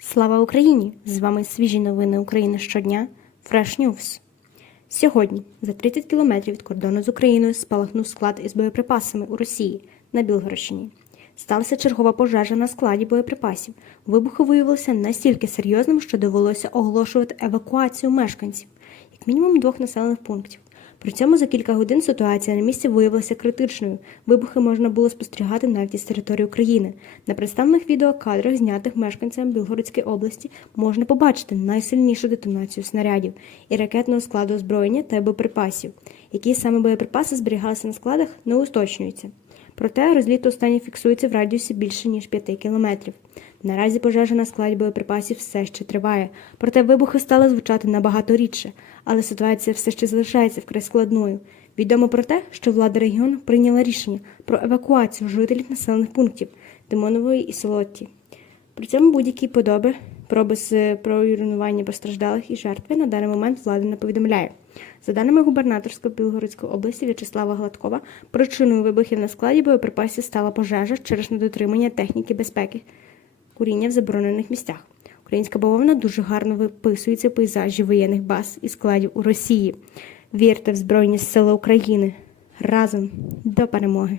Слава Україні! З вами свіжі новини України щодня Fresh News. Сьогодні, за 30 кілометрів від кордону з Україною, спалахнув склад із боєприпасами у Росії на Білгородщині. Сталася чергова пожежа на складі боєприпасів. Вибухи виявилися настільки серйозним, що довелося оголошувати евакуацію мешканців, як мінімум двох населених пунктів. При цьому за кілька годин ситуація на місці виявилася критичною. Вибухи можна було спостерігати навіть із території України. На представлених відеокадрах, знятих мешканцями Білгородської області, можна побачити найсильнішу детонацію снарядів і ракетного складу озброєння та боєприпасів. Які саме боєприпаси зберігалися на складах, не уточнюється. Проте розліт останній фіксується в радіусі більше ніж 5 кілометрів. Наразі пожежа на складі боєприпасів все ще триває, проте вибухи стали звучати набагато рідше, але ситуація все ще залишається вкрай складною. Відомо про те, що влада регіону прийняла рішення про евакуацію жителів населених пунктів Тимонової і Солотті. При цьому будь-які подоби, проби з про руйнування постраждалих і жертви на даний момент влада не повідомляє. За даними губернаторської Білгородської області В'ячеслава Гладкова, причиною вибухів на складі боєприпасів стала пожежа через недотримання техніки безпеки куріння в заборонених місцях. Українська бавовна дуже гарно виписується в пейзажі воєнних баз і складів у Росії. Вірте в Збройні Сили України разом до перемоги!